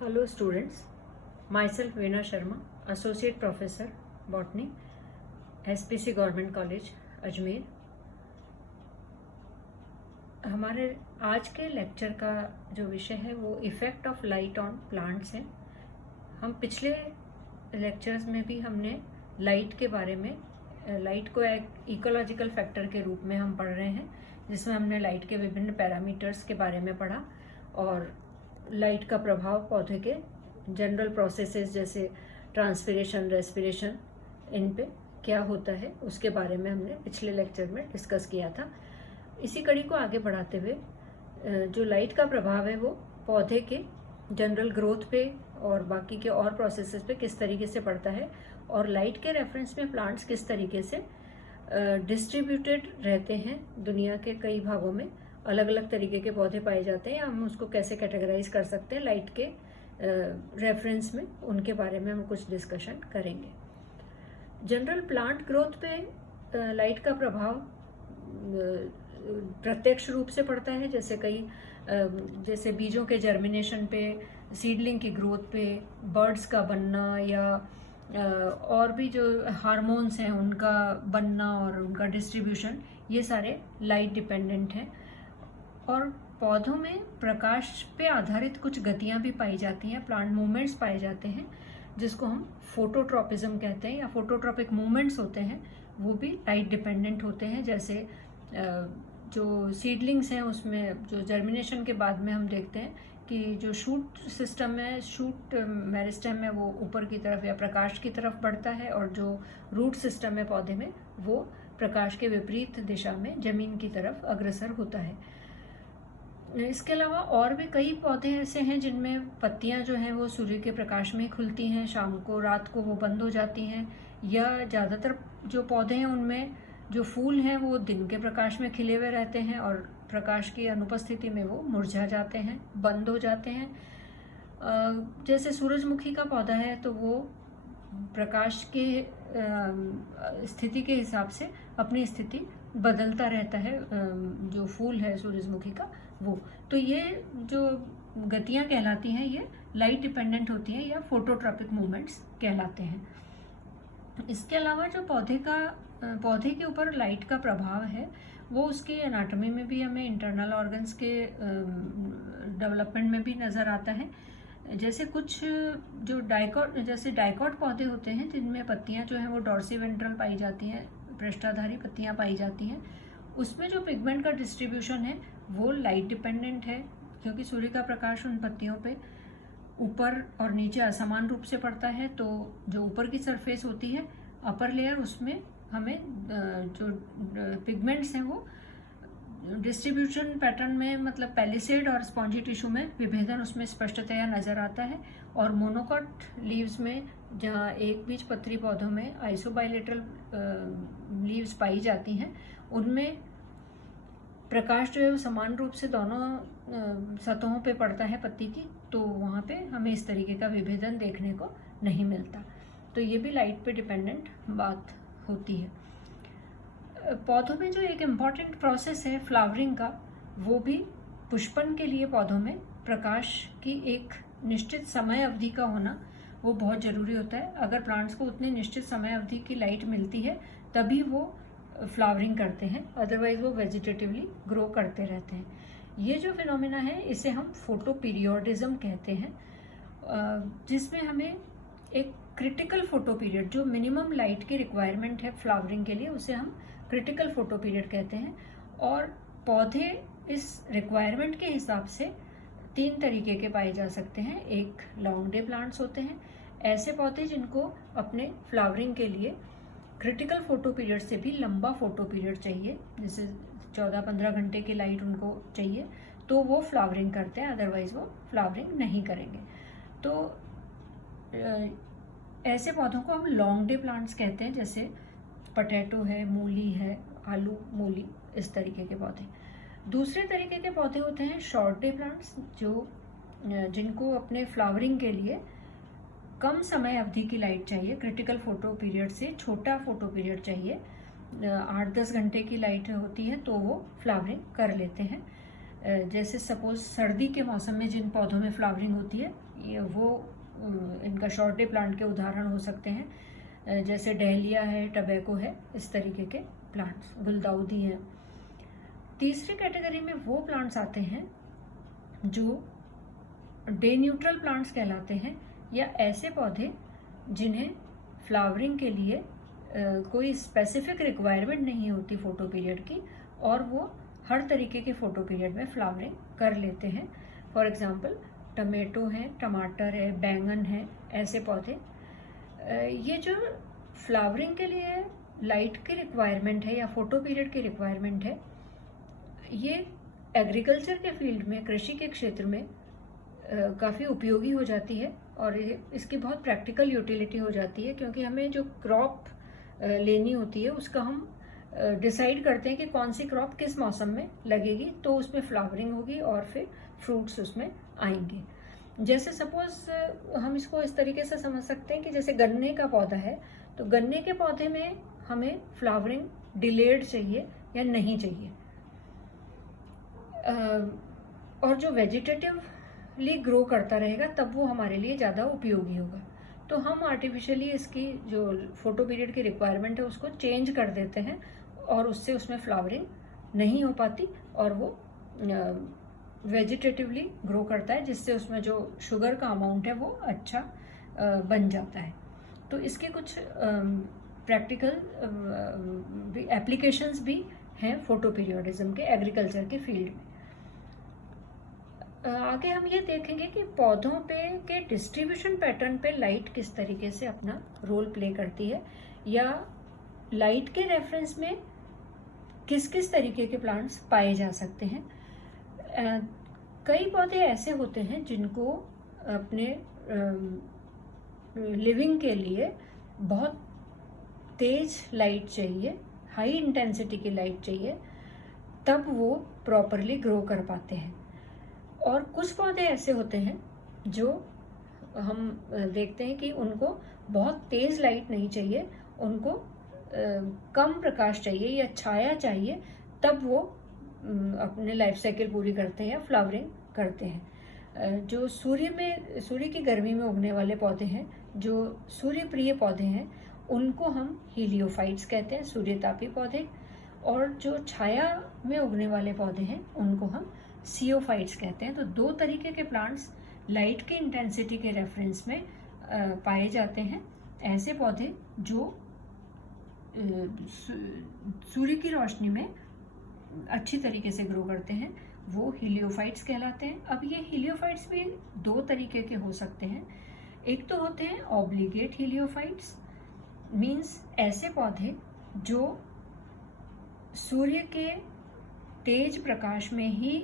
Hello students, myself Veena Sharma, Associate Professor, Botany, SPC Government College, Ajmer. हमारे आज के lecture का जो विषय है वो effect of light on plants है। हम पिछले लेक्चर्स में भी हमने लाइट के बारे में, लाइट को एक इकोलॉजिकल फैक्टर के रूप में हम पढ़ रहे हैं, जिसमें हमने लाइट के विभिन्न पैरामीटर्स के बारे में पढ़ा और लाइट का प्रभाव पौधे के जनरल प्रोसेसेस जैसे ट्रांसपिरेशन, रेस्पिरेशन, इन पे क्या होता है उसके बारे में हमने पिछले लेक्चर में डिस्कस किया था। इसी कड़ी को आगे बढ़ाते हुए जो लाइट का प्रभाव है वो पौधे के जनरल ग्रोथ पे और बाकी के और प्रोसेसेस पे किस तरीके से पड़ता है और लाइट के रेफरेंस में प्लांट्स किस तरीके से डिस्ट्रीब्यूटेड रहते हैं। दुनिया के कई भागों में अलग अलग तरीके के पौधे पाए जाते हैं, हम उसको कैसे कैटेगराइज कर सकते हैं लाइट के रेफरेंस में, उनके बारे में हम कुछ डिस्कशन करेंगे। जनरल प्लांट ग्रोथ पे लाइट का प्रभाव प्रत्यक्ष रूप से पड़ता है, जैसे बीजों के जर्मिनेशन पे, सीडलिंग की ग्रोथ पे, बर्ड्स का बनना या और भी जो हार्मोन्स हैं उनका बनना और उनका डिस्ट्रीब्यूशन, ये सारे लाइट डिपेंडेंट हैं। और पौधों में प्रकाश पे आधारित कुछ गतियां भी पाई जाती हैं, प्लांट मूवमेंट्स पाए जाते हैं, जिसको हम फोटोट्रॉपिज्म कहते हैं या फोटोट्रॉपिक मूवमेंट्स होते हैं, वो भी लाइट डिपेंडेंट होते हैं। जैसे जो सीडलिंग्स हैं उसमें जो जर्मिनेशन के बाद में हम देखते हैं कि जो शूट सिस्टम है, शूट मेरिस्टेम है, वो ऊपर की तरफ या प्रकाश की तरफ बढ़ता है और जो रूट सिस्टम है पौधे में वो प्रकाश के विपरीत दिशा में जमीन की तरफ अग्रसर होता है। इसके अलावा और भी कई पौधे ऐसे हैं जिनमें पत्तियां जो हैं वो सूर्य के प्रकाश में खुलती हैं, शाम को, रात को वो बंद हो जाती हैं, या ज़्यादातर जो पौधे हैं उनमें जो फूल हैं वो दिन के प्रकाश में खिले हुए रहते हैं और प्रकाश की अनुपस्थिति में वो मुरझा जाते हैं, बंद हो जाते हैं। जैसे सूरजमुखी का पौधा है तो वो प्रकाश के स्थिति के हिसाब से अपनी स्थिति बदलता रहता है, जो फूल है सूरजमुखी का वो। तो ये जो गतियां कहलाती हैं ये लाइट डिपेंडेंट होती हैं या फोटोट्रॉपिक मूवमेंट्स कहलाते हैं। इसके अलावा जो पौधे के ऊपर लाइट का प्रभाव है वो उसके एनाटॉमी में भी हमें, इंटरनल ऑर्गन्स के डेवलपमेंट में भी नज़र आता है। जैसे कुछ जो डाइकॉट पौधे होते हैं जिनमें पत्तियां जो हैं वो डॉर्सीवेंट्रल पाई जाती हैं, पृष्ठाधारी पत्तियां पाई जाती हैं, उसमें जो पिगमेंट का डिस्ट्रीब्यूशन है वो लाइट डिपेंडेंट है, क्योंकि सूर्य का प्रकाश उन पत्तियों पे ऊपर और नीचे असमान रूप से पड़ता है। तो जो ऊपर की सरफेस होती है, अपर लेयर, उसमें हमें जो पिगमेंट्स हैं वो डिस्ट्रीब्यूशन पैटर्न में, मतलब पैलिसेड और स्पॉन्जी टिश्यू में विभेदन उसमें स्पष्टतया नज़र आता है। और मोनोकॉट लीव्स में, जहाँ एक बीज पत्री पौधों में आइसोबाइलेटरल लीव्स पाई जाती हैं, उनमें प्रकाश जो है वो समान रूप से दोनों सतहों पे पड़ता है पत्ती की, तो वहाँ पे हमें इस तरीके का विभेदन देखने को नहीं मिलता। तो ये भी लाइट पे डिपेंडेंट बात होती है। पौधों में जो एक इम्पॉर्टेंट प्रोसेस है फ्लावरिंग का, वो भी पुष्पन के लिए पौधों में प्रकाश की एक निश्चित समय अवधि का होना वो बहुत ज़रूरी होता है। अगर प्लांट्स को उतनी निश्चित समय अवधि की लाइट मिलती है तभी वो फ्लावरिंग करते हैं, अदरवाइज वो वेजिटेटिवली ग्रो करते रहते हैं। ये जो फिनोमिना है इसे हम फोटोपीरियोडिज्म कहते हैं, जिसमें हमें एक क्रिटिकल फोटो पीरियड, जो मिनिमम लाइट की रिक्वायरमेंट है फ्लावरिंग के लिए, उसे हम क्रिटिकल फोटो पीरियड कहते हैं। और पौधे इस रिक्वायरमेंट के हिसाब से 3 तरीके के पाए जा सकते हैं। एक लॉन्ग डे प्लांट्स होते हैं, ऐसे पौधे जिनको अपने फ्लावरिंग के लिए क्रिटिकल फोटो पीरियड से भी लंबा फोटो पीरियड चाहिए, जैसे 14-15 घंटे की लाइट उनको चाहिए, तो वो फ्लावरिंग करते हैं, अदरवाइज वो फ्लावरिंग नहीं करेंगे। तो ऐसे पौधों को हम लॉन्ग डे प्लांट्स कहते हैं, जैसे पटेटो है, मूली है, आलू, मूली, इस तरीके के पौधे। दूसरे तरीके के पौधे होते हैं शॉर्ट डे प्लांट्स, जिनको अपने फ्लावरिंग के लिए कम समय अवधि की लाइट चाहिए, क्रिटिकल फोटो पीरियड से छोटा फोटो पीरियड चाहिए, 8-10 घंटे की लाइट होती है तो वो फ्लावरिंग कर लेते हैं। जैसे सपोज सर्दी के मौसम में जिन पौधों में फ्लावरिंग होती है ये वो इनका शॉर्ट डे प्लांट के उदाहरण हो सकते हैं, जैसे डहलिया है, टबैको है, इस तरीके के प्लांट्स, गुलदाउदी हैं। तीसरी कैटेगरी में वो प्लांट्स आते हैं जो डे न्यूट्रल प्लांट्स कहलाते हैं, या ऐसे पौधे जिन्हें फ्लावरिंग के लिए कोई स्पेसिफिक रिक्वायरमेंट नहीं होती फोटो पीरियड की, और वो हर तरीके के फोटो पीरियड में फ्लावरिंग कर लेते हैं। फॉर एग्जांपल टमेटो है, टमाटर है, बैंगन है, ऐसे पौधे। ये जो फ्लावरिंग के लिए लाइट की रिक्वायरमेंट है या फोटो पीरियड की रिक्वायरमेंट है, ये एग्रीकल्चर के फील्ड में, कृषि के क्षेत्र में काफ़ी उपयोगी हो जाती है, और इसकी बहुत प्रैक्टिकल यूटिलिटी हो जाती है, क्योंकि हमें जो क्रॉप लेनी होती है उसका हम डिसाइड करते हैं कि कौन सी क्रॉप किस मौसम में लगेगी, तो उसमें फ्लावरिंग होगी और फिर फ्रूट्स उसमें आएंगे। जैसे सपोज हम इसको इस तरीके से समझ सकते हैं कि जैसे गन्ने का पौधा है, तो गन्ने के पौधे में हमें फ्लावरिंग डिलेड चाहिए या नहीं चाहिए, और जो वेजिटेटिवली ग्रो करता रहेगा तब वो हमारे लिए ज़्यादा उपयोगी होगा। तो हम आर्टिफिशियली इसकी जो फोटो पीरियड की रिक्वायरमेंट है उसको चेंज कर देते हैं, और उससे उसमें फ्लावरिंग नहीं हो पाती और वो वेजिटेटिवली ग्रो करता है, जिससे उसमें जो शुगर का अमाउंट है वो अच्छा बन जाता है। तो इसके कुछ प्रैक्टिकल एप्लीकेशंस भी हैं फोटो पीरियोडिज्म के एग्रीकल्चर के फील्ड में। आगे हम ये देखेंगे कि पौधों पे के डिस्ट्रीब्यूशन पैटर्न पे लाइट किस तरीके से अपना रोल प्ले करती है, या लाइट के रेफरेंस में किस किस तरीके के प्लांट्स पाए जा सकते हैं। कई पौधे ऐसे होते हैं जिनको अपने लिविंग के लिए बहुत तेज लाइट चाहिए, हाई इंटेंसिटी की लाइट चाहिए, तब वो प्रॉपरली ग्रो कर पाते हैं। और कुछ पौधे ऐसे होते हैं जो हम देखते हैं कि उनको बहुत तेज लाइट नहीं चाहिए, उनको कम प्रकाश चाहिए या छाया चाहिए, तब वो अपने लाइफ साइकिल पूरी करते हैं या फ्लावरिंग करते हैं। जो सूर्य की गर्मी में उगने वाले पौधे हैं, जो सूर्य प्रिय पौधे हैं, उनको हम हीलियोफाइट्स कहते हैं, सूर्यतापी पौधे। और जो छाया में उगने वाले पौधे हैं उनको हम सियोफाइट्स कहते हैं। तो दो तरीके के प्लांट्स लाइट की इंटेंसिटी के रेफरेंस में पाए जाते हैं। ऐसे पौधे जो सूर्य की रोशनी में अच्छी तरीके से ग्रो करते हैं वो हीलियोफाइट्स कहलाते हैं। अब ये हीलियोफाइट्स भी दो तरीके के हो सकते हैं। एक तो होते हैं ऑब्लिगेट हीलियोफाइट्स, मीन्स ऐसे पौधे जो सूर्य के तेज प्रकाश में ही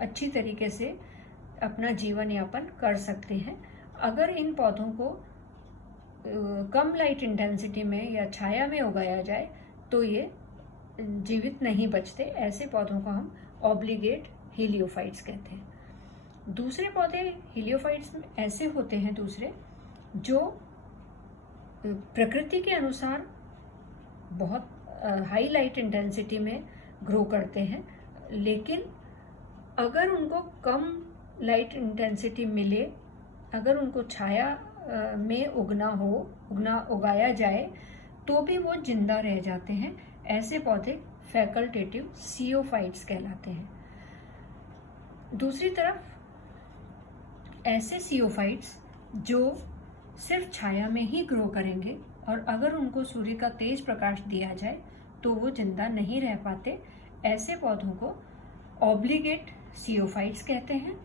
अच्छी तरीके से अपना जीवन यापन कर सकते हैं। अगर इन पौधों को कम लाइट इंटेंसिटी में या छाया में उगाया जाए तो ये जीवित नहीं बचते। ऐसे पौधों को हम ऑब्लिगेट हीलियोफाइट्स कहते हैं। दूसरे पौधे हीलियोफाइट्स ऐसे होते हैं दूसरे जो प्रकृति के अनुसार बहुत हाई लाइट इंटेंसिटी में ग्रो करते हैं, लेकिन अगर उनको कम लाइट इंटेंसिटी मिले, अगर उनको छाया में उगाया जाए तो भी वो जिंदा रह जाते हैं। ऐसे पौधे फैकल्टेटिव सियोफाइट्स कहलाते हैं। दूसरी तरफ ऐसे सियोफाइट्स जो सिर्फ छाया में ही ग्रो करेंगे और अगर उनको सूर्य का तेज प्रकाश दिया जाए तो वो जिंदा नहीं रह पाते, ऐसे पौधों को ऑब्लिगेट सियोफाइट्स कहते हैं।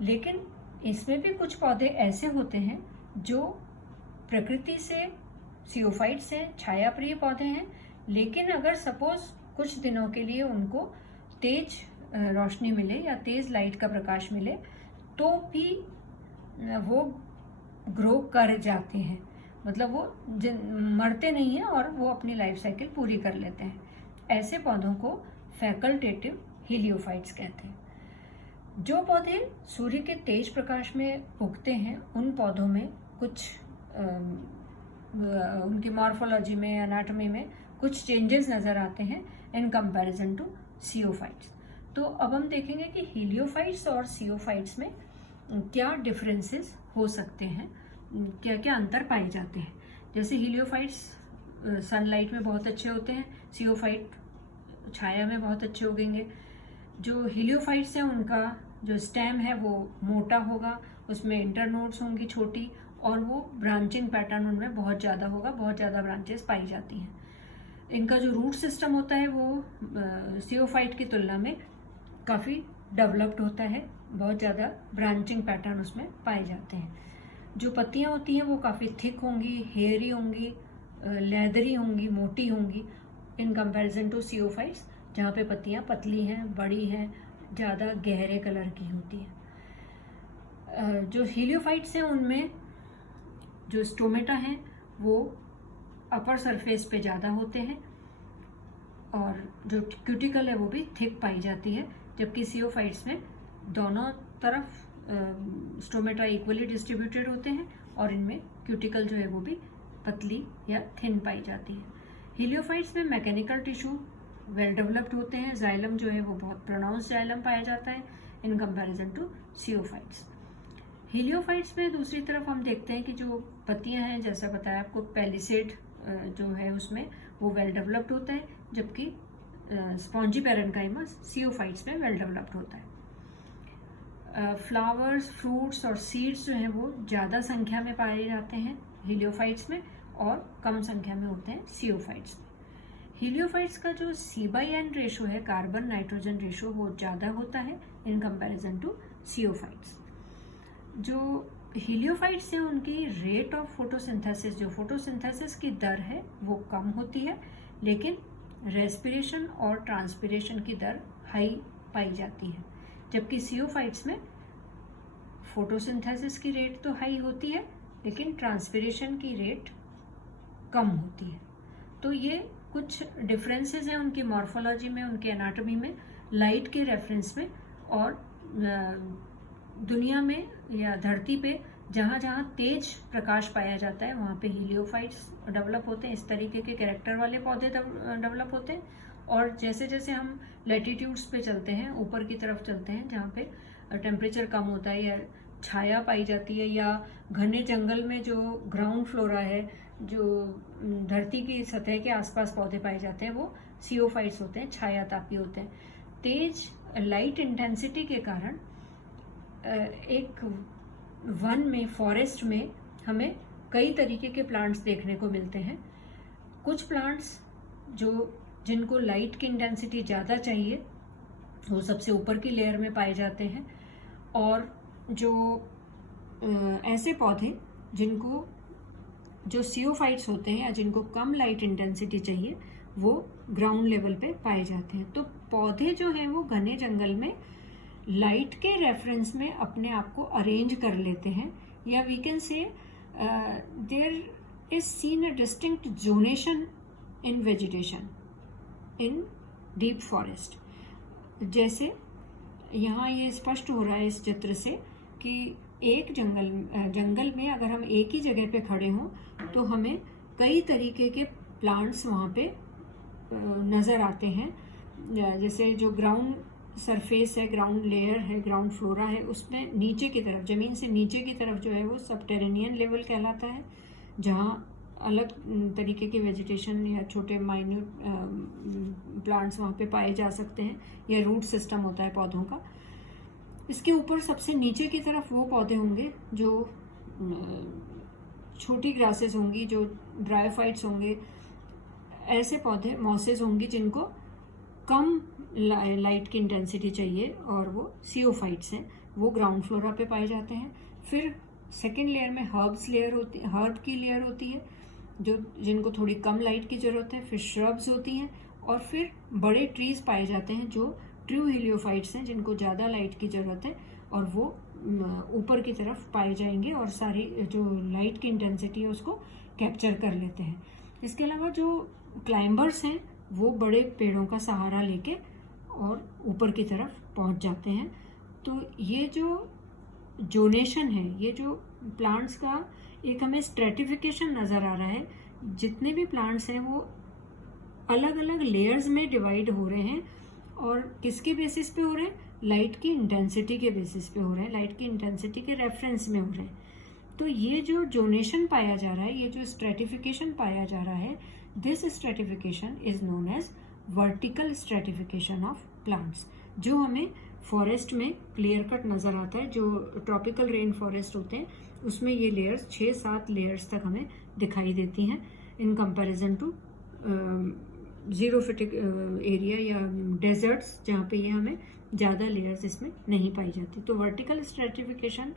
लेकिन इसमें भी कुछ पौधे ऐसे होते हैं जो प्रकृति से सियोफाइट्स हैं, छाया प्रिय पौधे हैं, लेकिन अगर सपोज कुछ दिनों के लिए उनको तेज रोशनी मिले या तेज लाइट का प्रकाश मिले तो भी वो ग्रो कर जाते हैं, मतलब वो मरते नहीं हैं और वो अपनी लाइफ साइकिल पूरी कर लेते हैं। ऐसे पौधों को फैकल्टेटिव हीलियोफाइट्स कहते हैं। जो पौधे सूर्य के तेज प्रकाश में उगते हैं उन पौधों में कुछ उनकी मॉर्फोलॉजी में, एनाटॉमी में कुछ चेंजेस नज़र आते हैं इन कंपैरिजन टू सियोफाइट्स। तो अब हम देखेंगे कि हीलियोफाइट्स और सियोफाइट्स में क्या डिफरेंसेस हो सकते हैं, क्या क्या अंतर पाए जाते हैं। जैसे हीलियोफाइट्स सनलाइट में बहुत अच्छे होते हैं, सियोफाइट छाया में बहुत अच्छे उगेंगे। जो हीलियोफाइट्स हैं उनका जो स्टेम है वो मोटा होगा, उसमें इंटरनोड्स होंगी छोटी, और वो ब्रांचिंग पैटर्न उनमें बहुत ज़्यादा होगा, बहुत ज़्यादा ब्रांचेस पाई जाती हैं। इनका जो रूट सिस्टम होता है वो सियोफाइट की तुलना में काफ़ी डेवलप्ड होता है, बहुत ज़्यादा ब्रांचिंग पैटर्न उसमें पाए जाते हैं। जो पत्तियाँ होती हैं वो काफ़ी थिक होंगी, हेयरी होंगी, लेदरी होंगी, मोटी होंगी इन कंपैरिजन टू सियोफाइट्स, जहाँ पे पत्तियाँ पतली हैं, बड़ी हैं, ज़्यादा गहरे कलर की होती हैं। जो हीलियोफाइट्स हैं उनमें जो स्टोमेटा हैं वो अपर सरफेस पे ज़्यादा होते हैं, और जो क्यूटिकल है वो भी थिक पाई जाती है, जबकि सियोफाइट्स में दोनों तरफ स्टोमेटा इक्वली डिस्ट्रीब्यूटेड होते हैं और इनमें क्यूटिकल जो है वो भी पतली या थिन पाई जाती है। हीलियोफाइट्स में मैकेनिकल टिश्यू वेल डेवलप्ड होते हैं, जाइलम जो है वो बहुत प्रोनाउंस जाइलम पाया जाता है इन कंपैरिजन टू सियोफाइट्स। हीलियोफाइट्स में दूसरी तरफ हम देखते हैं कि जो पत्तियां हैं, जैसा बताया आपको, पैलिसेड जो है उसमें वो वेल डेवलप्ड होता है, जबकि स्पॉन्जी पैरेन्काइमा सियोफाइट्स में वेल डेवलप्ड होता है। फ्लावर्स, फ्रूट्स और सीड्स जो हैं वो ज़्यादा संख्या में पाए जाते हैं हीलियोफाइट्स में, और कम संख्या में होते हैं सियोफाइट्स में। हीलियोफाइट्स का जो C/N रेशो है, कार्बन नाइट्रोजन रेशो, वो ज़्यादा होता है इन कंपैरिजन टू सियोफाइट्स। जो हीलियोफाइट्स हैं उनकी रेट ऑफ फोटोसिंथेसिस, जो फोटोसिंथेसिस की दर है वो कम होती है, लेकिन रेस्पिरेशन और ट्रांसपिरेशन की दर हाई पाई जाती है, जबकि सियोफाइट्स में फोटोसिंथेसिस की रेट तो हाई होती है, लेकिन ट्रांसपिरेशन की रेट कम होती है। तो ये कुछ डिफरेंसेस हैं उनकी मॉर्फोलॉजी में, उनके एनाटॉमी में, लाइट के रेफरेंस में, और दुनिया में या धरती पे जहाँ जहाँ तेज प्रकाश पाया जाता है वहाँ पे हीलियोफाइट्स डेवलप होते हैं, इस तरीके के कैरेक्टर वाले पौधे डेवलप होते हैं। और जैसे जैसे हम लैटिट्यूड्स पे चलते हैं, ऊपर की तरफ चलते हैं, जहाँ पे टेम्परेचर कम होता है या छाया पाई जाती है, या घने जंगल में जो ग्राउंड फ्लोरा है, जो धरती की सतह के आसपास पौधे पाए जाते हैं, वो सियोफाइट्स होते हैं, छाया तापी होते हैं। तेज लाइट इंटेंसिटी के कारण एक वन में, फॉरेस्ट में हमें कई तरीके के प्लांट्स देखने को मिलते हैं। कुछ प्लांट्स जिनको लाइट की इंटेंसिटी ज़्यादा चाहिए वो सबसे ऊपर की लेयर में पाए जाते हैं, और जो ऐसे पौधे जिनको जो सियोफाइट्स होते हैं या जिनको कम लाइट इंटेंसिटी चाहिए वो ग्राउंड लेवल पे पाए जाते हैं। तो पौधे जो हैं वो घने जंगल में लाइट के रेफरेंस में अपने आप को अरेंज कर लेते हैं, या we can say there is seen a distinct zonation in vegetation in deep forest. जैसे यहाँ ये स्पष्ट हो रहा है इस चित्र से कि एक जंगल में अगर हम एक ही जगह पे खड़े हों तो हमें कई तरीके के प्लांट्स वहाँ पे नज़र आते हैं। जैसे जो ग्राउंड सरफेस है, ग्राउंड लेयर है, ग्राउंड फ्लोरा है, उसमें नीचे की तरफ, ज़मीन से नीचे की तरफ जो है वो सबटेरेनियन लेवल कहलाता है, जहाँ अलग तरीके के वेजिटेशन या छोटे माइन्यूट प्लांट्स वहाँ पे पाए जा सकते हैं, या रूट सिस्टम होता है पौधों का। इसके ऊपर सबसे नीचे की तरफ वो पौधे होंगे जो छोटी ग्रासेस होंगी, जो ब्रायोफाइट्स होंगे, ऐसे पौधे मॉसेस होंगी जिनको कम लाइट की इंटेंसिटी चाहिए, और वो सियोफाइट्स हैं, वो ग्राउंड फ्लोरा पे पाए जाते हैं। फिर सेकेंड लेयर में हर्ब की लेयर होती है, जिनको थोड़ी कम लाइट की ज़रूरत है। फिर श्रब्स होती हैं, और फिर बड़े ट्रीज पाए जाते हैं जो ट्रू हीलियोफाइट्स हैं, जिनको ज़्यादा लाइट की ज़रूरत है, और वो ऊपर की तरफ पाए जाएंगे और सारी जो लाइट की इंटेंसिटी है उसको कैप्चर कर लेते हैं। इसके अलावा जो क्लाइंबर्स हैं वो बड़े पेड़ों का सहारा लेके और ऊपर की तरफ पहुंच जाते हैं। तो ये जो जोनेशन है, ये जो प्लांट्स का एक हमें स्ट्रेटिफिकेशन नज़र आ रहा है, जितने भी प्लांट्स हैं वो अलग अलग लेयर्स में डिवाइड हो रहे हैं, और किसके बेसिस पे हो रहे हैं? लाइट की इंटेंसिटी के बेसिस पे हो रहे हैं, लाइट की इंटेंसिटी के रेफरेंस में हो रहे हैं। तो ये जो जोनेशन पाया जा रहा है, ये जो स्ट्रेटिफिकेशन पाया जा रहा है, this stratification is known as vertical stratification of plants, जो हमें फॉरेस्ट में क्लियर कट नज़र आता है। जो ट्रॉपिकल रेन फॉरेस्ट होते हैं उसमें ये लेयर्स 6-7 लेयर्स तक हमें दिखाई देती हैं in comparison to xerophytic area या डेजर्ट्स, जहाँ पे ये हमें ज़्यादा लेयर्स इसमें नहीं पाई जाती। तो वर्टिकल स्ट्रेटिफिकेशन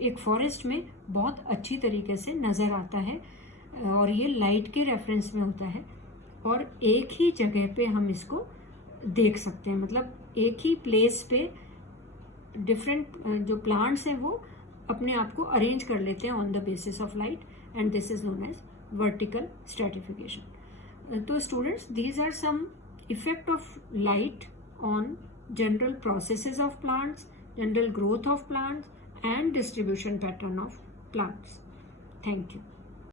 एक फॉरेस्ट में बहुत अच्छी तरीके से नज़र आता है और ये लाइट के रेफरेंस में होता है और एक ही जगह पे हम इसको देख सकते हैं। मतलब एक ही प्लेस पे डिफरेंट जो प्लांट्स हैं वो अपने आप को अरेंज कर लेते हैं on the basis of light, and this is known as vertical stratification. तो students, these are some effect of light on general processes of plants, general growth of plants and distribution pattern of plants. Thank you.